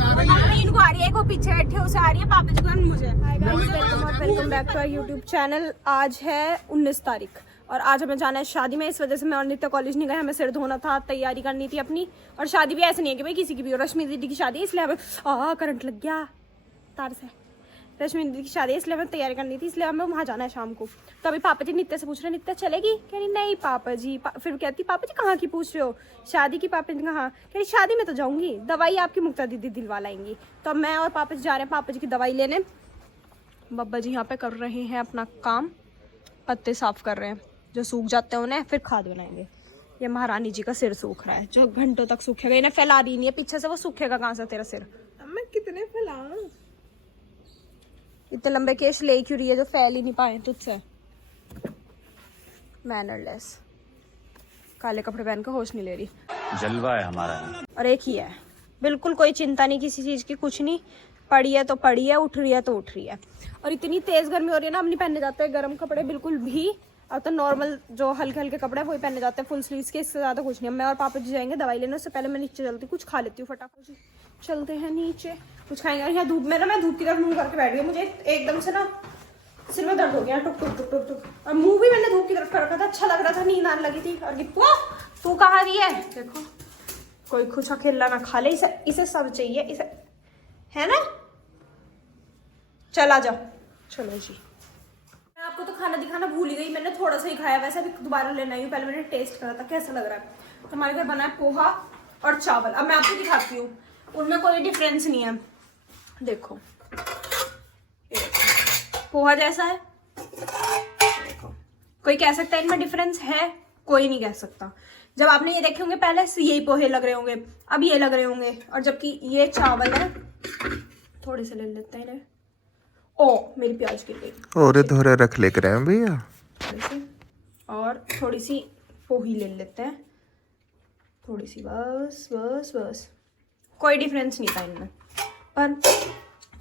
आ रही है, इनको आ रही है, को पीछे बैठे उसे आ रही है, पापा जी को मुझे। Welcome back to our YouTube channel. आज है 19 तारीख और आज हमें जाना है शादी में। इस वजह से मैं और नित्य कॉलेज नहीं गए, हमें सिर धोना था, तैयारी करनी थी अपनी। और शादी भी ऐसे नहीं है कि भाई किसी की भी हो, रश्मि दीदी की शादी है इसलिए हमें करंट लग गया तार से। रश्मि दीदी की शादी है इसलिए हमें तैयारी करनी थी, इसलिए हमें वहाँ जाना है शाम को। तो अभी पापा जी नित्य से पूछ रहे नित्य चलेगी, कह रही नहीं पापा जी। फिर कहती पापा जी कहाँ की पूछ रहे हो, शादी की? पापा जी कहाँ? कह रही शादी में तो जाऊंगी, दवाई आपकी मुक्ता दीदी दिलवा लाएंगी। तो मैं और पापा जी जा रहे हैं पापा जी की दवाई लेने। बब्बा जी यहाँ पे कर रहे हैं अपना काम, पत्ते साफ कर रहे हैं, जो सूख जाते हैं उन्हें फिर खाद बनाएंगे। ये महारानी जी का सिर सूख रहा है, जो घंटों तक सूखेगा। इन्हें फैला दी नहीं है पीछे से, वो सूखेगा कहाँ से तेरा सिर? मैं कितने फैलाऊं? इतने लंबे केश ले क्यों रही है जो फैल ही नहीं पाए तुझसे? मैनरलेस, काले कपड़े पहन कर होश नहीं ले रही। जलवा है हमारा। और एक ही है, बिल्कुल कोई चिंता नहीं किसी चीज की, कुछ नहीं। पड़ी है तो पड़ी है, उठ रही है तो उठ रही है। और इतनी तेज गर्मी हो रही है ना, अब नहीं पहनने जाते हैं गर्म कपड़े बिल्कुल भी। अब तो नॉर्मल जो हल्के हल्के कपड़े वही पहनने जाते हैं, फुल स्लीव्स के, इससे ज्यादा कुछ नहीं। मैं और पापा जी जाएंगे दवाई लेने, उससे पहले मैं नीचे चलती कुछ खा लेती हूँ फटाफट से। चलते हैं नीचे, कुछ खाएंगे। और यहाँ धूप में ना, मैं धूप की तरफ मुंह करके बैठ गई, मुझे एकदम से ना सिर में दर्द हो गया, टुक टुक टुक टुक टुक। और मुंह भी मैंने धूप की तरफ कर रखा था, अच्छा लग रहा था, नींद आने लगी थी। और तू कहाँ रही है? देखो कोई कुछ अकेला ना खा ले, इसे सब चाहिए, इसे है ना। चला जाओ, चलो जी। मैं आपको तो खाना दिखाना भूल ही गई, मैंने थोड़ा सा ही खाया, वैसे भी दोबारा लेना ही हूँ। पहले मैंने टेस्ट करा था कैसा लग रहा है। तो हमारे घर बना है पोहा और चावल। अब मैं आपको दिखाती हूँ, उनमें कोई डिफरेंस नहीं है। देखो पोहा जैसा है, देखो कोई कह सकता है इनमें डिफरेंस है? कोई नहीं कह सकता। जब आपने ये देखे होंगे पहले से यही पोहे लग रहे होंगे, अब ये लग रहे होंगे। और जबकि ये चावल है, थोड़े से ले लेते हैं। ओ मेरी प्याज गिर गई, और धोरे रख ले करे भैया। थोड़ी सी और थोड़ी सी पोही ले लेते हैं, थोड़ी सी, बस बस बस। कोई डिफरेंस नहीं था इनमें, पर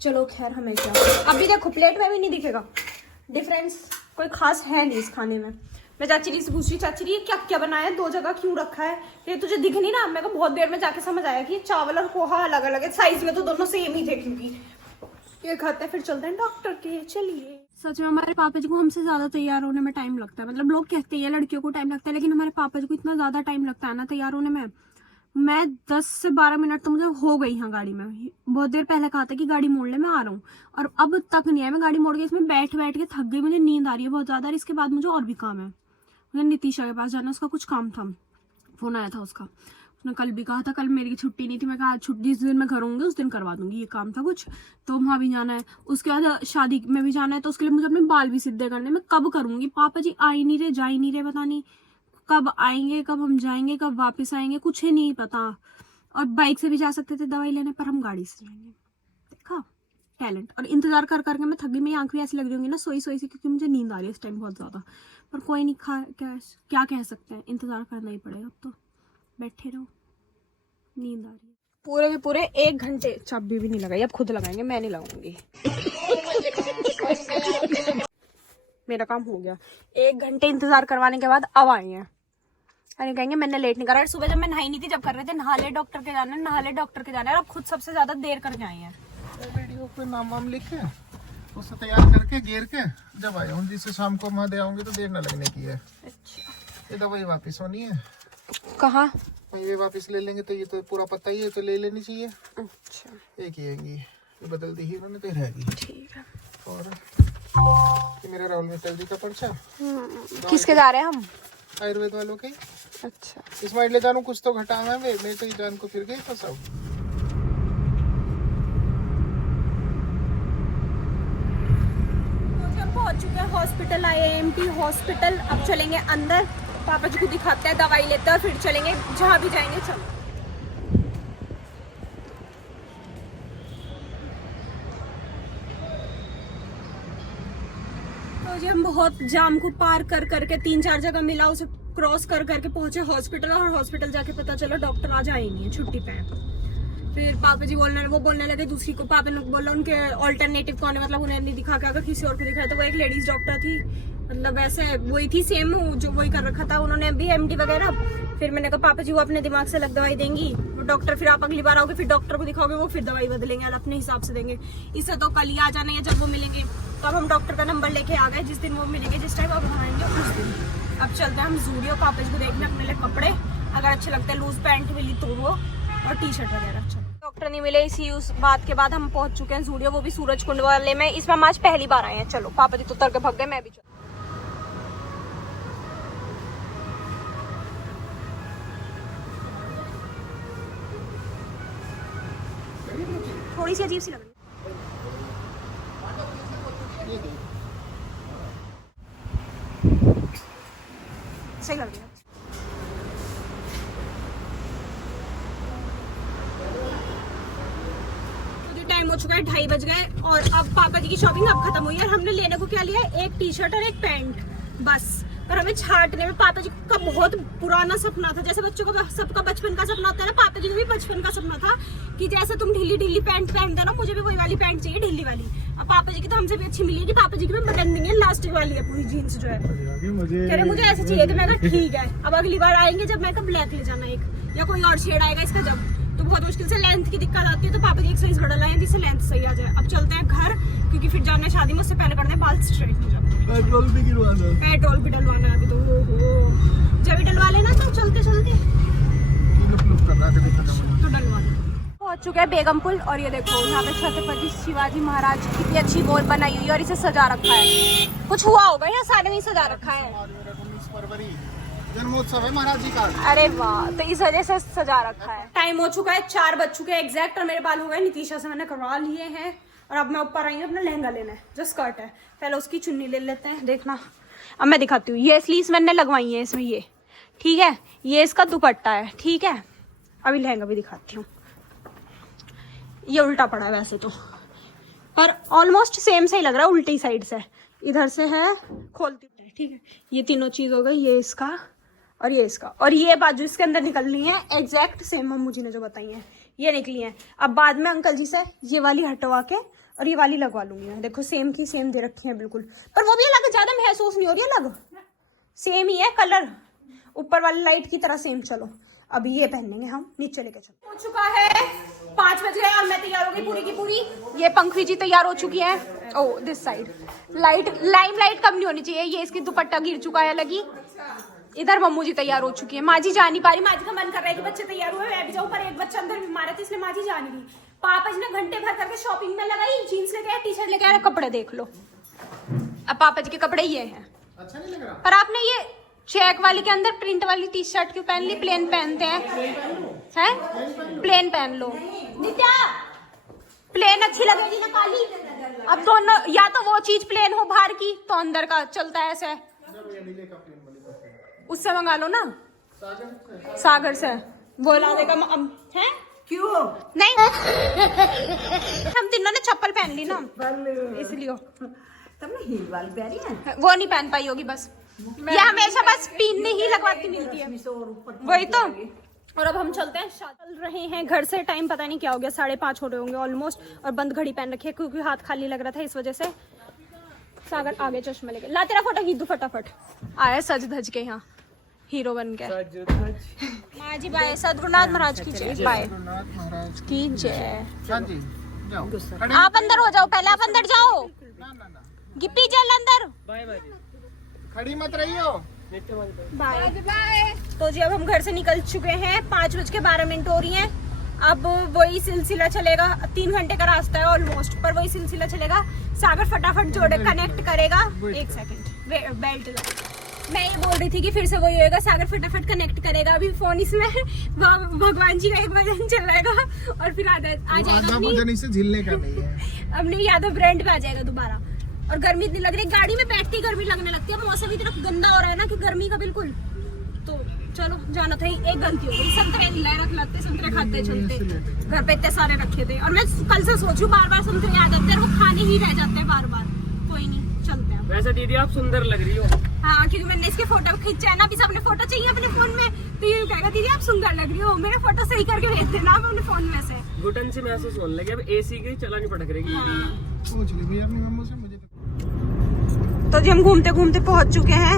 चलो खैर हमें क्या। अभी देखो प्लेट में भी नहीं दिखेगा डिफरेंस, कोई खास है नहीं इस खाने में। मैं चाची जी से पूछ रही, चाची जी ये क्या क्या बनाया है, दो जगह क्यों रखा है? ये तुझे दिख नहीं ना? मैं को बहुत देर में जाके समझ आया कि चावल और पोहा अलग अलग है, साइज में तो दोनों सेम ही थे। क्योंकि ये खाते हैं फिर चलते हैं डॉक्टर के। चलिए, सच में हमारे पापा जी को हमसे ज्यादा तैयार होने में टाइम लगता है। मतलब लोग कहते हैं लड़कियों को टाइम लगता है, लेकिन हमारे पापा जी को इतना ज्यादा टाइम लगता है ना तैयार होने में। मैं 10 से 12 मिनट तो मुझे हो गई यहाँ गाड़ी में। बहुत देर पहले कहा था कि गाड़ी मोड़ ले, मैं आ रहा हूँ, और अब तक नहीं है। मैं गाड़ी मोड़ के इसमें बैठ बैठ के थक गई, मुझे नींद आ रही है बहुत ज्यादा। और इसके बाद मुझे और भी काम है, मुझे नितीशा के पास जाना, उसका कुछ काम था, फोन आया था उसका। उसने कल भी कहा था, कल मेरी छुट्टी नहीं थी। मैं कहा आज छुट्टी, जिस दिन मैं घर होंगी उस दिन करवा दूंगी, ये काम था कुछ, तो वहाँ भी जाना है। उसके बाद शादी में भी जाना है, तो उसके लिए मुझे अपने बाल भी सीधे करने। मैं कब करूंगी? पापा जी आ ही नहीं रहे, जा ही नहीं रहे, पता नहीं कब आएंगे, कब हम जाएंगे, कब वापस आएंगे, कुछ ही नहीं पता। और बाइक से भी जा सकते थे दवाई लेने, पर हम गाड़ी से जाएंगे। देखा टैलेंट। और इंतजार कर करके मैं थक गई, मेरी आंख भी ऐसी लग रही होंगी ना सोई सोई से, क्योंकि मुझे नींद आ रही है इस टाइम बहुत ज्यादा। पर कोई नहीं, क्या कह सकते हैं, इंतजार करना ही पड़ेगा। अब तो बैठे रहो, नींद आ रही है। पूरे के पूरे 1 घंटे चाबी भी नहीं लगाई, अब खुद लगाएंगे, मैं नहीं लगाऊंगी। मेरा काम हो गया। 1 घंटे इंतजार करवाने के बाद अब आए हैं। अरे कहेंगे मैंने लेट नहीं करा। सुबह जब मैं नहाई नहीं थी, जब कर रहे थे नहा ले डॉक्टर के जाना है, नहा ले डॉक्टर के जाना है, और अब खुद सबसे ज्यादा देर कर जाए हैं। वीडियो पे नाम वाम लिख के उससे तैयार करके घेर के जब आया हूँ, जिससे शाम को वहाँ दे आऊंगी तो देर न लगने की है। अच्छा, ये दवाई वापस होनी है। कहाँ? ये वापस ले लेंगे तो ये तो पूरा पता ही है, तो ले लेनी चाहिए। अच्छा एक ही आएंगी, ये बदल दी ही उन्होंने, तो रहेगी। ठीक है। और ये मेरा राहुल मित्तल जी का पर्चा। किसके जा रहे हैं हम? आयुर्वेद वालों के। अच्छा, इसमें ले जानू कुछ तो घटाना है, मैं तो जान को फिर गई फंसाऊ। पहुंच चुके हैं हॉस्पिटल, IIMT हॉस्पिटल। अब चलेंगे अंदर, पापा जी को दिखाते हैं, दवाई लेते हैं, फिर चलेंगे जहाँ भी जाएंगे। चलो तो जी हम बहुत जाम को पार कर करके 3-4 जगह मिला, उसे क्रॉस कर करके पहुंचे हॉस्पिटल। और हॉस्पिटल जाके पता चला डॉक्टर आज आए नहीं है, छुट्टी पे है। फिर पापा जी बोलने लगे दूसरी को, पापा ने बोला उनके ऑल्टरनेटिव कौन है, मतलब उन्हें नहीं दिखा के अगर किसी और को दिखाया। तो वो एक लेडीज डॉक्टर थी, मतलब ऐसे वही थी सेम, जो वही कर रखा था उन्होंने भी एमडी वगैरह। फिर मैंने कहा पापा जी वो अपने दिमाग से अलग दवाई देंगी, वो डॉक्टर फिर आप अगली बार आओगे फिर डॉक्टर को दिखाओगे, वो फिर दवाई बदलेंगे और अपने हिसाब से देंगे। इससे तो कल ही आ जाना है जब वो मिलेंगे। तो अब हम डॉक्टर का नंबर लेके आ गए, जिस दिन वो मिलेंगे, जिस टाइम अब हम आएंगे उस दिन। अब चलते हैं हम ज़ूडियो पापा जी को देखने अपने लिए कपड़े, अगर अच्छे लगते हैं लूज पैंट मिली तो वो, और टी शर्ट वगैरह। चलो डॉक्टर नहीं मिले, इसी उस बात के बाद हम पहुंच चुके हैं ज़ूडियो, वो भी सूरज कुंड वाले में। इसमें हम आज पहली बार आए हैं। चलो पापा जी तो उतर के भाग गए, मैं भी थोड़ी सी अजीब सी लग रही सही लग रही है। टाइम हो चुका है, 2:30 बज गए और अब पापा जी की शॉपिंग अब खत्म हुई है। और हमने लेने को क्या लिया है, एक टी शर्ट और एक पैंट बस। पर हमें छाटने में पापा जी का बहुत पुराना सपना था, जैसे बच्चों को सबका बचपन का सपना होता है ना, पापा जी का भी बचपन का सपना था कि जैसे तुम ढीली ढीली पैंट पहनते ना, मुझे भी वही वाली पैंट चाहिए ढीली वाली। अब पापा जी की तो हमसे भी अच्छी मिली है कि पापा जी की भी बटन नहीं है, इलास्टिक वाली है पूरी जीन्स जो है। कह रहे मुझे ऐसे चाहिए थे, मैं कहा ठीक है। अब अगली बार आएंगे जब मैं ब्लैक ले जाना एक, या कोई और शेड आएगा इसका जब, तो बहुत मुश्किल से लेंथ की दिक्कत आती है, तो पापा जी एक साइज बड़ा लाए जिससे लेंथ सही आ जाए। अब चलते हैं घर, क्योंकि फिर जाना है शादी में, उससे पहले करने बाल स्ट्रेट हो जाते हैं। पेट्रोल भी डलवाना है अभी तो। जब भी डलवा लेना तो चलते चलते तो डलवा दो। पहुंच चुके हैं बेगमपुल और ये देखो यहाँ पे छत्रपति शिवाजी महाराज की कितनी अच्छी बोर्ड बनाई हुई है और इसे सजा रखा है। कुछ हुआ होगा या सारे में ही सजा रखा है। 19 फरवरी जन्मोत्सव है महाराज जी का। अरे वाह, तो इस वजह से सजा रखा है। टाइम हो चुका है 4 बज चुके हैं एग्जैक्ट, और मेरे बाल हो गए नितीशा से मैंने करवा लिए हैं। और अब मैं ऊपर आई हूँ अपना लहंगा लेना है, जो स्कर्ट है। पहले उसकी चुन्नी ले लेते हैं, देखना अब मैं दिखाती हूँ। ये स्लीव्स मैंने लगवाई है इसमें, ये ठीक है, ये इसका दुपट्टा है, ठीक है। अभी लहंगा भी दिखाती हूँ। ये उल्टा पड़ा है वैसे तो, पर ऑलमोस्ट सेम से ही लग रहा है, उल्टी साइड से। इधर से है खोलती हूँ, ठीक है। ये तीनों चीज हो गई, ये इसका और ये इसका, और ये बाजू इसके अंदर निकलनी है एग्जैक्ट सेम मम्मू जी ने जो बताई है, ये निकली है। अब बाद में अंकल जी से ये वाली हटवा के और ये वाली लगवा लूंगी मैं। देखो सेम की सेम दे रखी है बिल्कुल, पर वो भी अलग ज्यादा महसूस नहीं हो रही है, अलग सेम ही है कलर, ऊपर वाली लाइट की तरह सेम। चलो अभी ये पहनेंगे हम, नीचे लेके चलो। हो चुका है 5 बज गए और मैं तैयार हो गई पूरी की पूरी। ये पंखवी जी तैयार हो चुकी है। Oh this side light, lime light कम नहीं होनी चाहिए। ये इसकी दुपट्टा गिर चुका है लगी। इधर मम्मू जी तैयार हो चुकी है। माँ जी जा नहीं पा रही, माँ जी का मन कर रहा है कि बच्चे तैयार हुए मैं भी जाऊँ, पर एक बच्चा अंदर बीमार है तो इसलिए माँ जी जा नहीं रही। पापा जी ने घंटे भर करके शॉपिंग में लगाई, जीन्स लेके आए, टी शर्ट लेके आए, कपड़े देख लो। अब पापा जी के कपड़े ये हैं। अच्छा नहीं लग रहा? पर आपने ये चेक वाली के अंदर प्रिंट वाली टी शर्ट क्यों पहन ली? प्लेन पहनते हैं, प्लेन पहन लो। नित्या प्लेन अच्छी लगेगी ना काली? अब दोनों, या तो वो चीज प्लेन हो बाहर की तो अंदर का चलता है ऐसे, उससे मंगा लो ना, सागर से वो ला देगा। है क्यों नहीं? हम तीनों ने चप्पल पहन ली ना इसलिए। तुमने हील वाली पहनी है? वो नहीं पहन पाई होगी बस, ये हमेशा बस पिन ही लगवाती मिलती है, वही तो। और अब हम चलते हैं, चल रहे हैं घर से। टाइम पता नहीं क्या हो गया, 5:30 हो रहे होंगे ऑलमोस्ट, और बंद घड़ी पहन रखी है क्योंकि हाथ खाली लग रहा था, इस वजह से। सागर आगे चश्मा लेके ला, तेरा फोटो खींच दो फटाफट। आया सज धज के यहाँ हीरो बन के। हाँ जी बाय, सदगुरुनाथ महाराज की जय। बाय महाराज की जय। हाँ जी जाओ, आप अंदर हो जाओ, पहले आप अंदर जाओ, ना गिप्पी चल अंदर। खड़ी मत रहियो। Bye bye. तो जी अब हम घर से निकल चुके हैं, 5:12 हो रही हैं। अब वही सिलसिला चलेगा, 3 घंटे का रास्ता है ऑलमोस्ट, पर वही सिलसिला चलेगा। सागर फटाफट जोड़े कनेक्ट करेगा। एक सेकंड बेल्ट लगा। मैं ये बोल रही थी कि फिर से वही होएगा, सागर फटाफट कनेक्ट करेगा। अभी फोन इसमें भगवान जी का एक भजन चल रहेगा और फिर आ जाएगा झिलने का नहीं है। अपनी यादव ब्रांड पे आ जाएगा दोबारा। और गर्मी इतनी लग रही है, गाड़ी में बैठती गर्मी लगने लगती है। मौसम इतना गंदा हो रहा है ना कि गर्मी का बिल्कुल। तो चलो जाना था, एक गलती हो गई। संतरे रख लाते, संतरे खाते चलते, घर पे इतने सारे रखे थे। और मैं कल से सोचूं बार संतरे आ जाते हैं, वो खाने ही रह जाते हैं बार। कोई नहीं, चलते हैं। वैसे दीदी आप सुंदर लग रही हो। हाँ, क्योंकि मैंने इसके फोटो खींचा है ना। अभी सबने फोटो चाहिए अपने फोन में, तो ये कहेगा दीदी आप सुंदर लग रही हो, मेरे फोटो सही करके भेज देना अपने फोन में से। घुटन से महसूस होने लगे, अब एसी की चलानी पड़क रही है। पूछ ली भैया अपनी मम्मी से। मुझे तो जी हम घूमते घूमते पहुंच चुके हैं,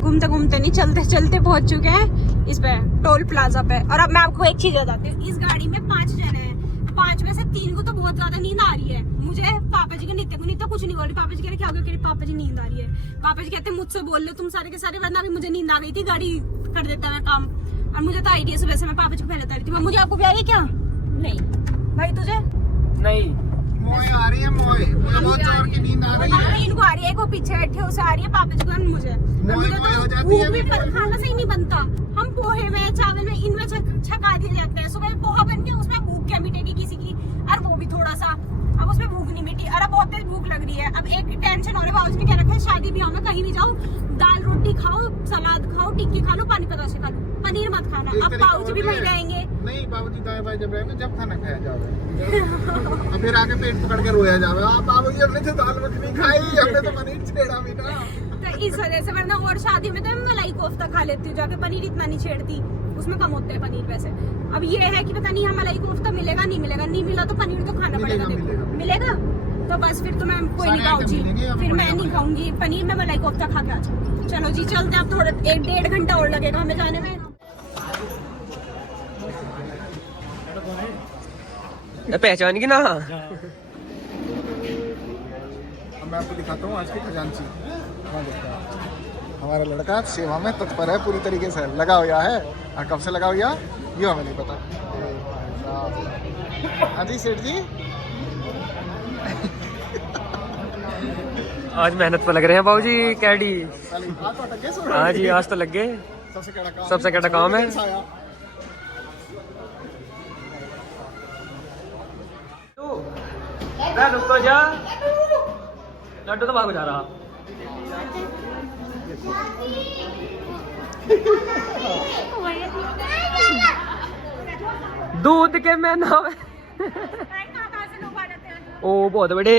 घूमते घूमते नहीं चलते चलते पहुंच चुके हैं इस पे टोल प्लाजा पे। और अब मैं आपको एक चीज बताती हूँ, इस गाड़ी में 5 जने हैं, 5 में से 3 को तो बहुत ज्यादा नींद आ रही है। मुझे पापा जी के नित्य को नींद तो कुछ नहीं बोल रही, पापा जी कह रहे क्या हो गया, पापा जी नींद आ रही है। पापा जी कहते मुझसे बोल लो तुम सारे के सारे, वरना अभी मुझे नींद आ गई थी, गाड़ी कर देता मैं काम। और मुझे तो आई थी सुबह से, मैं पापा जी को पहले बता रही थी। मुझे आपको भी आ रही है क्या? नहीं भाई तुझे नहीं, मोए आ रही है, मोए मुझे बहुत जोर की नींद आ रही है। इनको आ रही है, को पीछे बैठे उसे आ रही है, पापा जी को मुझे मोए हो जाती भूख है भी खाना सही नहीं बनता। हम पोहे में चावल में इनमें छका दिए जाते हैं। सुबह पोहा बन के उसमें भूख क्या मिटेगी किसी की, और वो भी थोड़ा सा, अब उसमें भूख नहीं मिटी। और अब बहुत तेज भूख लग रही है। अब एक टेंशन हो रही है, बाबूजी ने क्या रखा है, शादी ब्याह में कहीं भी जाओ दाल रोटी खाओ, सलाद खाओ, टिक्की खा लो, पानी पतासे खा लो, पनीर मत खाना। अब बाबूजी भी वही रहेंगे। नहीं, बाबूजी दाएं बाएं जब रहेंगे जब खाना खाया जावे। अब फिर आके पेट पकड़ के रोया जावे, आप बाबूजी हमने तो दाल मखनी खाई, हमने तो पनीर छेड़ा मीठा। तो इस वजह से, वरना और शादी में तो मैं मलाई कोफ्ता खा लेती हूँ जाके, पनीर इतना नहीं छेड़ती, उसमें कम होते हैं पनीर वैसे। अब ये है कि पता नहीं यहाँ मलाई कोफ्ता मिलेगा नहीं मिलेगा, नहीं मिला तो पनीर तो खाना पड़ेगा। मिलेगा तो बस फिर तो मैं कोई नहीं खाऊंगी, फिर मैं नहीं खाऊंगी पनीर, मैं मलाई कोफ्ता खा के आ जाऊंगी। चलो जी चलते हैं, अब थोड़ा 1-1.5 घंटा और लगेगा हमें जाने में। पहचान की ना। मैं आपको दिखाता हूँ आज की खजांची। हमारा लड़का सेवा में तत्पर है पूरी तरीके से, लगा हुआ है। और कब से लगा हुआ ये हमें नहीं पता। हाँ जी सेठ जी, आज मेहनत पर लग रहे हैं बाबूजी कैडी। हाँ जी आज तो लग गए, सबसे कड़ा काम है। रुक तो जा, लड्डू तो भाग जा रहा। दूध के मैं नाम ओ बहुत बड़े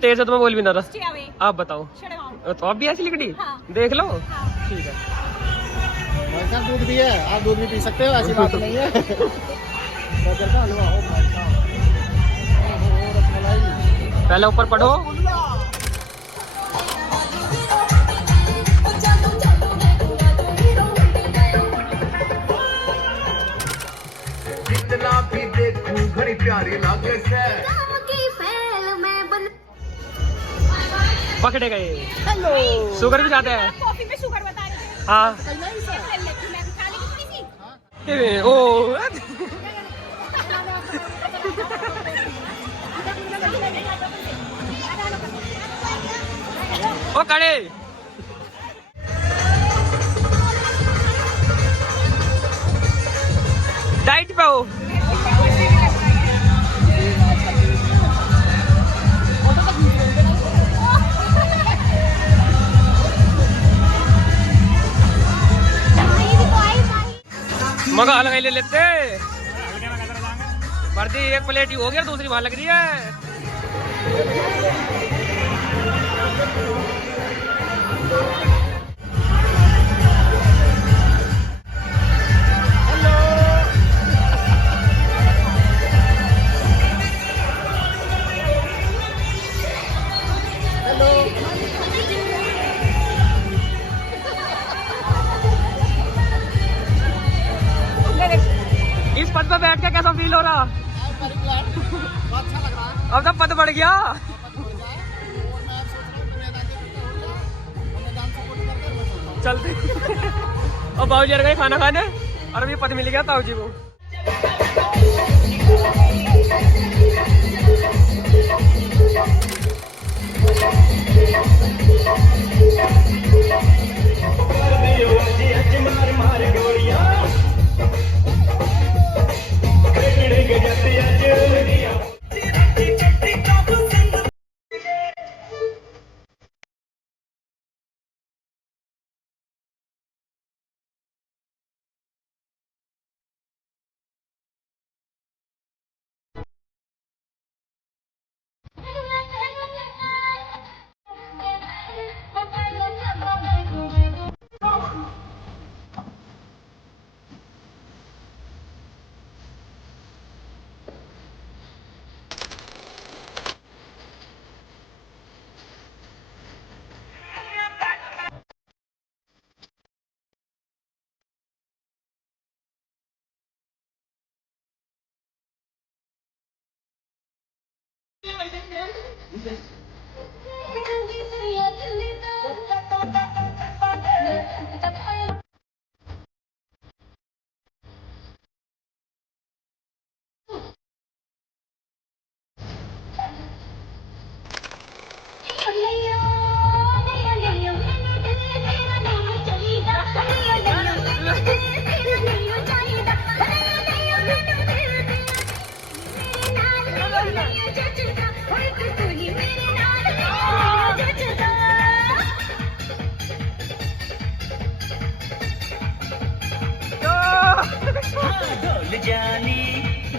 तेरे से तो मैं बोल भी ना रहा। आप बताओ, तो आप भी ऐसी लिखनी? हाँ। देख लो। हाँ। ठीक है, दूध भी है, आप दूध भी पी सकते हो, ऐसी बात नहीं है। पहले ऊपर पढ़ो। जितना भी देखूं घड़ी प्यारी लागे से पकड़े गए। हेलो, शुगर भी जाते हैं कॉफी में शुगर बता रहे थे। हाँ ओ ओ कड़े डाइट पे हो। मगा लगाई ले लेते वर्दी, एक प्लेट ही हो गया, दूसरी वहां लग रही है। इस पद पे बैठ के कैसा फील हो रहा? अच्छा लग रहा है। अब तो पद बढ़ गया। चलते और बाबूजी आ गए खाना खाने, और अभी पद मिल गया ताऊ जी को।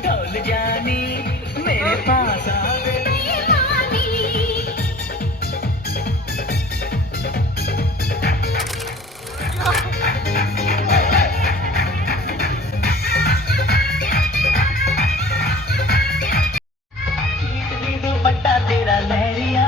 ढोल जानी मेरे पास आवे दुपट्टा तेरा लहरिया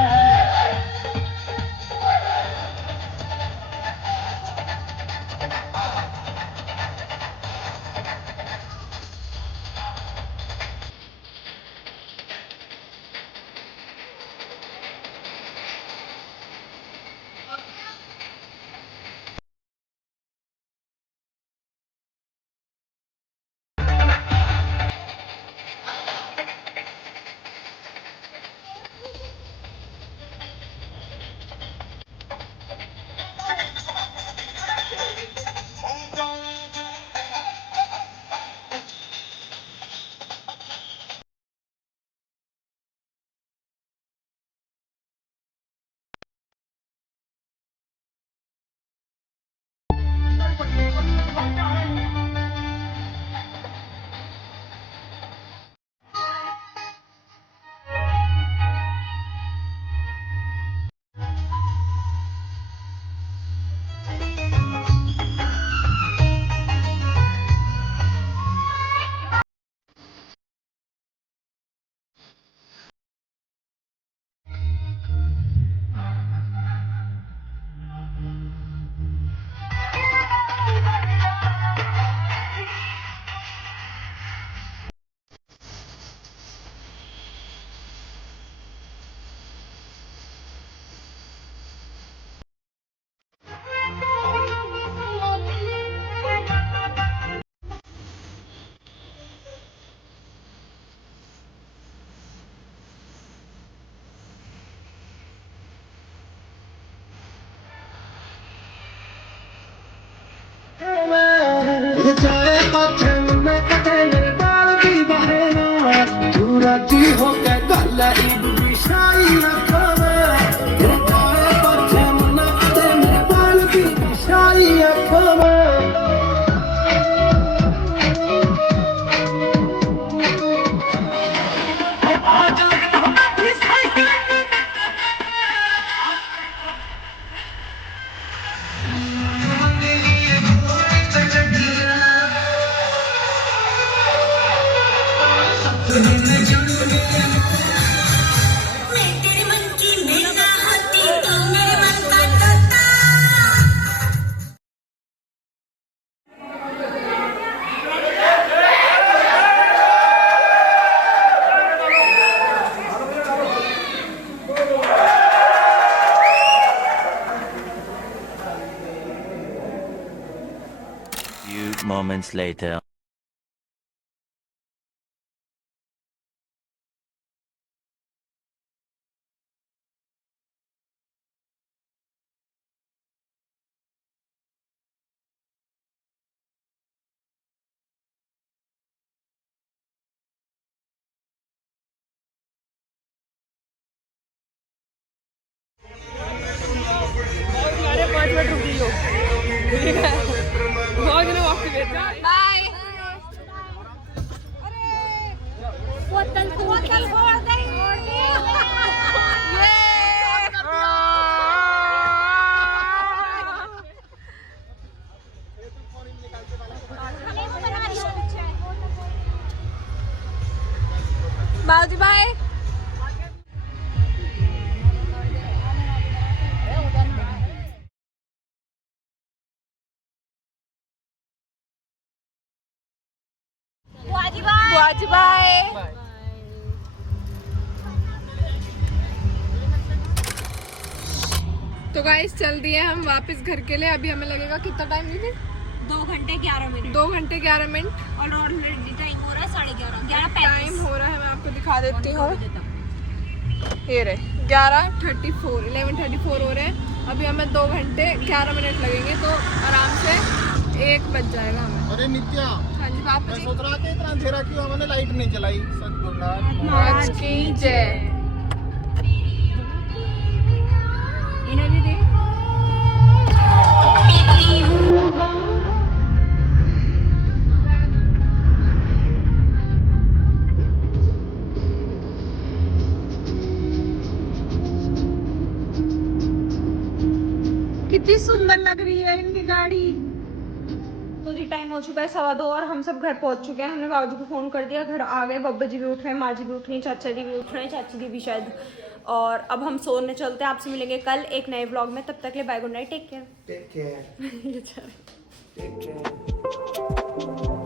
Few moments later. बाजी बाय। बाय। तो गाइस चल दिए हम वापस घर के लिए। अभी हमें लगेगा कितना टाइम दीदी? 2 घंटे 11 मिनट 2 घंटे 11 मिनट और ऑलरेडी टाइम हो रहा है 11:30 टाइम हो रहा है। मैं आपको दिखा देती हूँ, ये रहे 11:34 11:34 हो रहे हैं। अभी हमें 2 घंटे 11 मिनट लगेंगे, तो आराम से 1 बज जाएगा हमें। अरे नित्या, हाँ जी पापा मैं जी। सोच रहा था इतना अंधेरा क्यों, हमने लाइट नहीं चलाई। सच बोल रहा है। महाराज की जय। इन्हें भी दे। कितनी सुंदर लग रही है इनकी गाड़ी। तो जी टाइम हो चुका है 2:15 और हम सब घर पहुंच चुके हैं। हमने बाबू को फोन कर दिया, घर आ गए। बब्बा जी भी उठ रहे हैं, माँ जी भी उठ रही हैं, चाचा जी भी उठ रहे हैं, चाची जी भी शायद। और अब हम सोने चलते हैं। आपसे मिलेंगे कल एक नए व्लॉग में। तब तक के लिए bye, good night, take care. Take care. Take care.